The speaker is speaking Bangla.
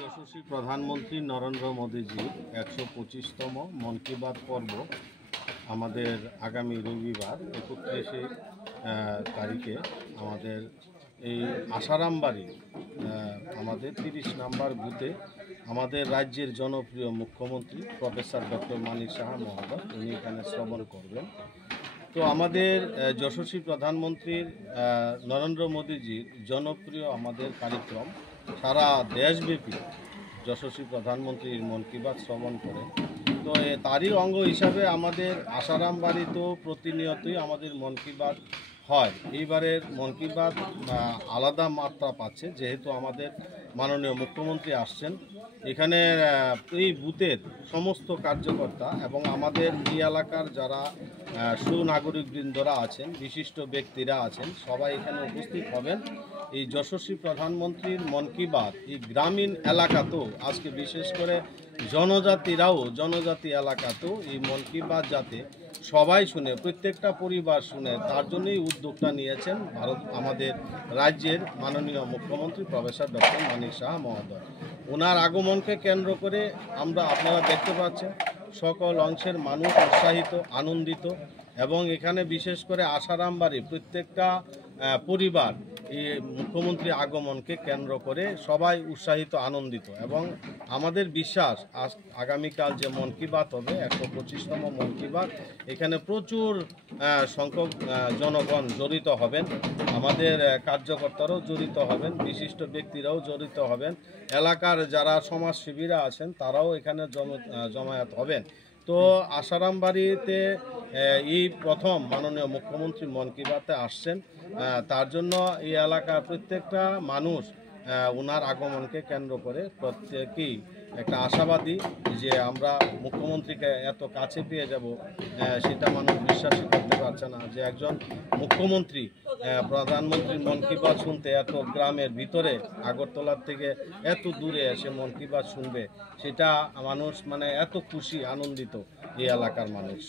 যশস্বী প্রধানমন্ত্রী নরেন্দ্র মোদীজির 125তম মন কি বাত পর্ব আমাদের আগামী রবিবার 31শে তারিখে আমাদের এই আসারামবাড়ি আমাদের 30 নম্বর বুথে আমাদের রাজ্যের জনপ্রিয় মুখ্যমন্ত্রী প্রফেসর ডক্টর মানিক সাহা মহোদয় উনি এখানে শ্রবণ করবেন। তো আমাদের যশস্বী প্রধানমন্ত্রীর নরেন্দ্র মোদীজির জনপ্রিয় আমাদের কার্যক্রম সারা দেশব্যাপী যশস্বী প্রধানমন্ত্রীর মন কি বাত শ্রবণ করেন। তো তারই অঙ্গ হিসাবে আমাদের আসারামবাড়িতেও প্রতিনিয়তই আমাদের মন কি বাত হয়। এইবারের মন কি বাত আলাদা মাত্রা পাচ্ছে, যেহেতু আমাদের মাননীয় মুখ্যমন্ত্রী আসছেন। এখানে এই বুথের সমস্ত কার্যকর্তা এবং আমাদের এই এলাকার যারা সুনাগরিকবৃন্দরা আছেন, বিশিষ্ট ব্যক্তিরা আছেন, সবাই এখানে উপস্থিত হবেন। এই যশস্বী প্রধানমন্ত্রীর মন কি বাত এই গ্রামীণ এলাকাতেও আজকে বিশেষ করে জনজাতি এলাকাতেও এই মন কি বাত যাতে সবাই শুনে, প্রত্যেকটা পরিবার শুনে, তার জন্যই উদ্যোগটা নিয়েছেন আমাদের রাজ্যের মাননীয় মুখ্যমন্ত্রী প্রফেসর ডক্টর মানিক সাহা মহোদয়। ওনার আগমনকে কেন্দ্র করে আপনারা দেখতে পাচ্ছেন সকল অংশের মানুষ উৎসাহিত, আনন্দিত, এবং এখানে বিশেষ করে আসারামবাড়ি প্রত্যেকটা পরিবার এই মুখ্যমন্ত্রী আগমনকে কেন্দ্র করে সবাই উৎসাহিত, আনন্দিত। এবং আমাদের বিশ্বাস আগামীকাল যে মন কি বাত হবে 125তম মন কি বাত, এখানে প্রচুর সংখ্যক জনগণ জড়িত হবেন, আমাদের কার্যকর্তারাও জড়িত হবেন, বিশিষ্ট ব্যক্তিরাও জড়িত হবেন, এলাকার যারা সমাজসেবীরা আছেন তারাও এখানে জমায়েত হবেন। তো আসারামবাড়িতে এই প্রথম মাননীয় মুখ্যমন্ত্রী মন কি বাতে আসছেন, তার জন্য এই এলাকার প্রত্যেকটা মানুষ ওনার আগমনকে কেন্দ্র করে প্রত্যেকেই একটা আশাবাদী যে আমরা মুখ্যমন্ত্রীকে এত কাছে পেয়ে যাব, সেটা মানুষ বিশ্বাসই করতে পারছে না যে একজন মুখ্যমন্ত্রী প্রধানমন্ত্রীর মন কি বাত শুনতে এত গ্রামের ভিতরে আগরতলার থেকে এত দূরে এসে মন কি বাত শুনবে, সেটা মানুষ এত খুশি, আনন্দিত এই এলাকার মানুষ।